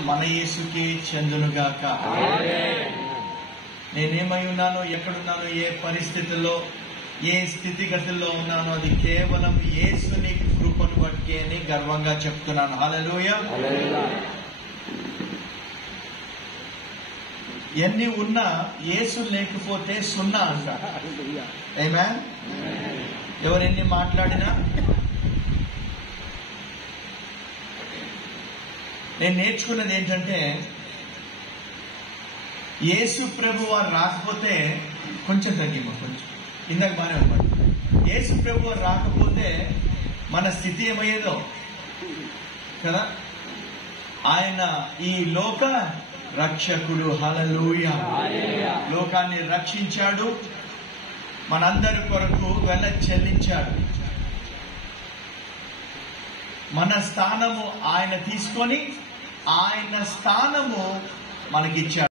మన యేసుకి చెందునుగాక. నేనేమై ఉన్నానో, ఎక్కడున్నానో, ఏ పరిస్థితుల్లో, ఏ స్థితిగతుల్లో ఉన్నానో అది కేవలం యేసుని కృపను బట్టి అని గర్వంగా చెప్తున్నాను. హల్లెలూయా. ఎన్ని ఉన్నా యేసు లేకపోతే సున్నా అంట. ఆమేన్. ఎవరెన్ని మాట్లాడినా నేను నేర్చుకున్నది ఏంటంటే, యేసు ప్రభు వారు రాకపోతే కొంచెం తగ్గిమో, కొంచెం ఇందాక బాగానే ఉన్నాడు. యేసు ప్రభు వారు రాకపోతే మన స్థితి ఏమయ్యేదో కదా. ఆయన ఈ లోక రక్షకుడు. హల్లెలూయా. లోకాన్ని రక్షించాడు, మనందరి కొరకు వెల చెల్లించాడు. మన స్థానము ఆయన తీసుకొని ఆయన స్థానము మనకిచ్చాడు.